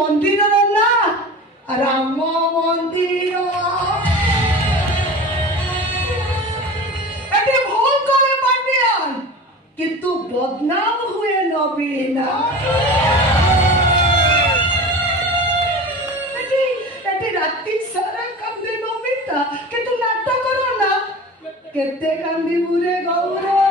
मंदिर ना राम मंदिर भोग करे पांडियान किंतु बदनाम हुए नवीन राति सारा कांदे नमिता किंतु नाटक करो ना केते कांदी बुरे गौर